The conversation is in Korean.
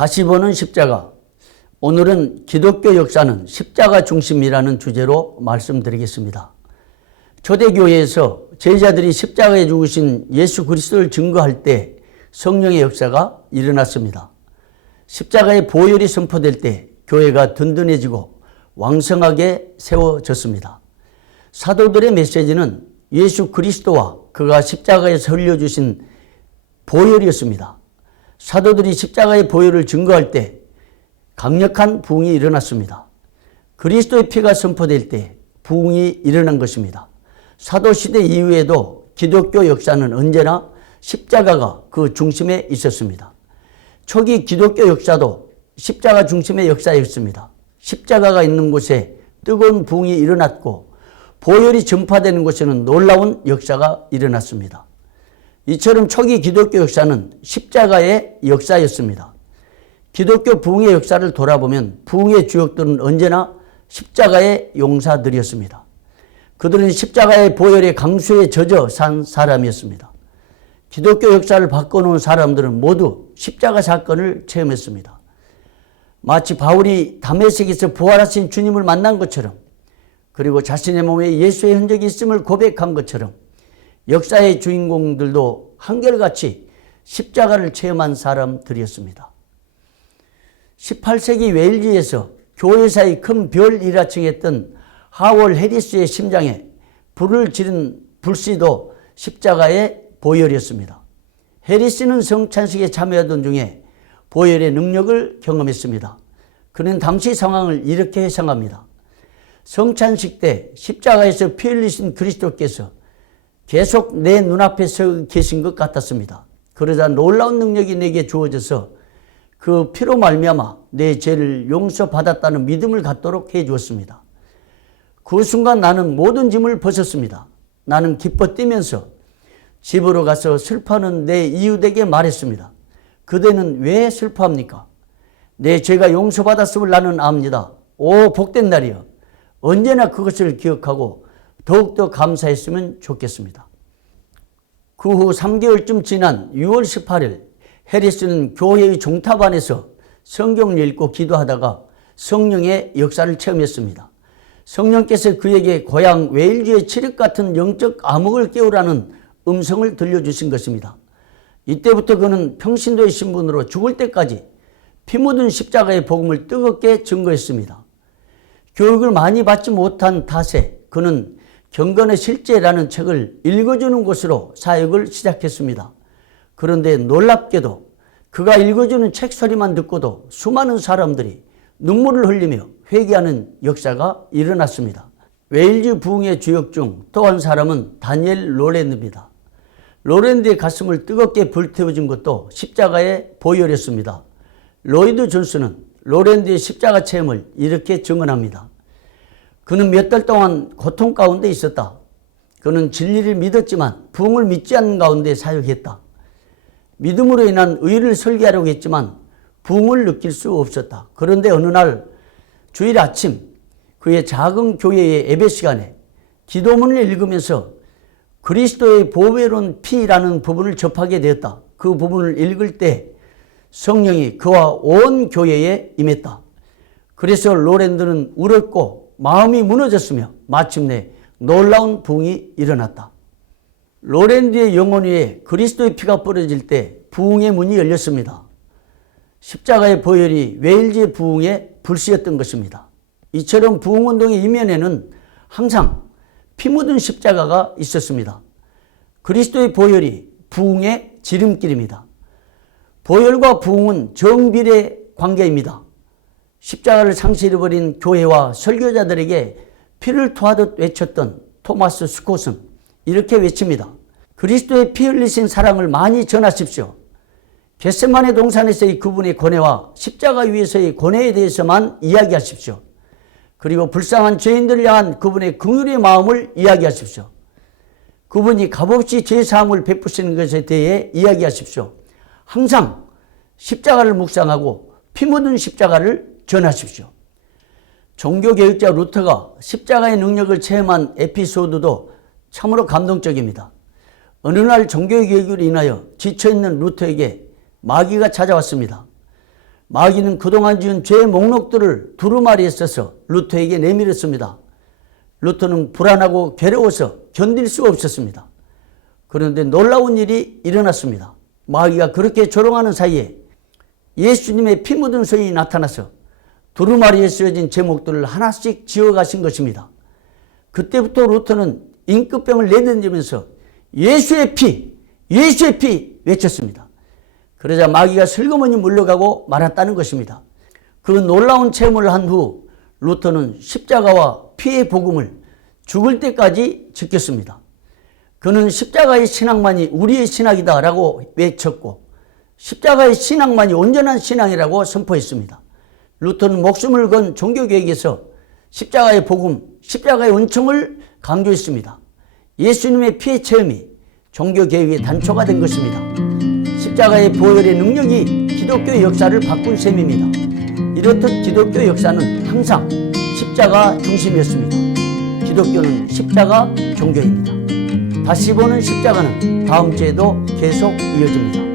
다시 보는 십자가. 오늘은 기독교 역사는 십자가 중심이라는 주제로 말씀드리겠습니다. 초대교회에서 제자들이 십자가에 죽으신 예수 그리스도를 증거할 때 성령의 역사가 일어났습니다. 십자가의 보혈이 선포될 때 교회가 든든해지고 왕성하게 세워졌습니다. 사도들의 메시지는 예수 그리스도와 그가 십자가에서 흘려주신 보혈이었습니다. 사도들이 십자가의 보혈을 증거할 때 강력한 부흥이 일어났습니다. 그리스도의 피가 선포될 때 부흥이 일어난 것입니다. 사도시대 이후에도 기독교 역사는 언제나 십자가가 그 중심에 있었습니다. 초기 기독교 역사도 십자가 중심의 역사였습니다. 십자가가 있는 곳에 뜨거운 부흥이 일어났고 보혈이 전파되는 곳에는 놀라운 역사가 일어났습니다. 이처럼 초기 기독교 역사는 십자가의 역사였습니다. 기독교 부흥의 역사를 돌아보면 부흥의 주역들은 언제나 십자가의 용사들이었습니다. 그들은 십자가의 보혈의 강수에 젖어 산 사람이었습니다. 기독교 역사를 바꿔놓은 사람들은 모두 십자가 사건을 체험했습니다. 마치 바울이 다메섹에서 부활하신 주님을 만난 것처럼, 그리고 자신의 몸에 예수의 흔적이 있음을 고백한 것처럼 역사의 주인공들도 한결같이 십자가를 체험한 사람들이었습니다. 18세기 웨일즈에서 교회사의 큰 별 일화층했던 하월 해리스의 심장에 불을 지른 불씨도 십자가의 보혈이었습니다. 해리스는 성찬식에 참여하던 중에 보혈의 능력을 경험했습니다. 그는 당시 상황을 이렇게 해석합니다. 성찬식 때 십자가에서 피 흘리신 그리스도께서 계속 내 눈앞에 서 계신 것 같았습니다. 그러자 놀라운 능력이 내게 주어져서 그 피로 말미암아 내 죄를 용서받았다는 믿음을 갖도록 해 주었습니다. 그 순간 나는 모든 짐을 벗었습니다. 나는 기뻐 뛰면서 집으로 가서 슬퍼하는 내 이웃에게 말했습니다. 그대는 왜 슬퍼합니까? 내 죄가 용서받았음을 나는 압니다. 오, 복된 날이여. 언제나 그것을 기억하고 더욱더 감사했으면 좋겠습니다. 그 후 3개월쯤 지난 6월 18일 해리스는 교회의 종탑 안에서 성경을 읽고 기도하다가 성령의 역사를 체험했습니다. 성령께서 그에게 고향 웨일즈의 칠흑 같은 영적 암흑을 깨우라는 음성을 들려주신 것입니다. 이때부터 그는 평신도의 신분으로 죽을 때까지 피 묻은 십자가의 복음을 뜨겁게 증거했습니다. 교육을 많이 받지 못한 탓에 그는 경건의 실제라는 책을 읽어주는 곳으로 사역을 시작했습니다. 그런데 놀랍게도 그가 읽어주는 책 소리만 듣고도 수많은 사람들이 눈물을 흘리며 회개하는 역사가 일어났습니다. 웨일즈 부흥의 주역 중 또 한 사람은 다니엘 로랜드입니다. 로랜드의 가슴을 뜨겁게 불태워준 것도 십자가의 보혈이었습니다. 로이드 존스는 로랜드의 십자가 체험을 이렇게 증언합니다. 그는 몇 달 동안 고통 가운데 있었다. 그는 진리를 믿었지만 부흥을 믿지 않는 가운데 사역했다. 믿음으로 인한 의를 설계하려고 했지만 부흥을 느낄 수 없었다. 그런데 어느 날 주일 아침 그의 작은 교회의 예배 시간에 기도문을 읽으면서 그리스도의 보배로운 피라는 부분을 접하게 되었다. 그 부분을 읽을 때 성령이 그와 온 교회에 임했다. 그래서 로랜드는 울었고 마음이 무너졌으며 마침내 놀라운 부흥이 일어났다. 로랜드의 영혼 위에 그리스도의 피가 뿌려질 때 부흥의 문이 열렸습니다. 십자가의 보혈이 웨일즈의 부흥의 불씨였던 것입니다. 이처럼 부흥운동의 이면에는 항상 피 묻은 십자가가 있었습니다. 그리스도의 보혈이 부흥의 지름길입니다. 보혈과 부흥은 정비례 관계입니다. 십자가를 상실해버린 교회와 설교자들에게 피를 토하듯 외쳤던 토마스 스콧은 이렇게 외칩니다. 그리스도의 피 흘리신 사랑을 많이 전하십시오. 겟세마네 동산에서의 그분의 고뇌와 십자가 위에서의 고뇌에 대해서만 이야기하십시오. 그리고 불쌍한 죄인들을 향한 그분의 긍휼의 마음을 이야기하십시오. 그분이 값없이 죄사함을 베푸시는 것에 대해 이야기하십시오. 항상 십자가를 묵상하고 피 묻은 십자가를 전하십시오. 종교개혁자 루터가 십자가의 능력을 체험한 에피소드도 참으로 감동적입니다. 어느 날 종교개혁으로 인하여 지쳐있는 루터에게 마귀가 찾아왔습니다. 마귀는 그동안 지은 죄의 목록들을 두루마리에 써서 루터에게 내밀었습니다. 루터는 불안하고 괴로워서 견딜 수가 없었습니다. 그런데 놀라운 일이 일어났습니다. 마귀가 그렇게 조롱하는 사이에 예수님의 피 묻은 손이 나타나서 두루마리에 쓰여진 제목들을 하나씩 지워가신 것입니다. 그때부터 루터는 임금병을 내던지면서 예수의 피, 예수의 피 외쳤습니다. 그러자 마귀가 슬그머니 물러가고 말았다는 것입니다. 그 놀라운 체험을 한 후 루터는 십자가와 피의 복음을 죽을 때까지 지켰습니다. 그는 십자가의 신앙만이 우리의 신앙이다 라고 외쳤고 십자가의 신앙만이 온전한 신앙이라고 선포했습니다. 루터는 목숨을 건 종교개혁에서 십자가의 복음, 십자가의 은총을 강조했습니다. 예수님의 피의 체험이 종교개혁의 단초가 된 것입니다. 십자가의 보혈의 능력이 기독교의 역사를 바꾼 셈입니다. 이렇듯 기독교 역사는 항상 십자가 중심이었습니다. 기독교는 십자가 종교입니다. 다시 보는 십자가는 다음 주에도 계속 이어집니다.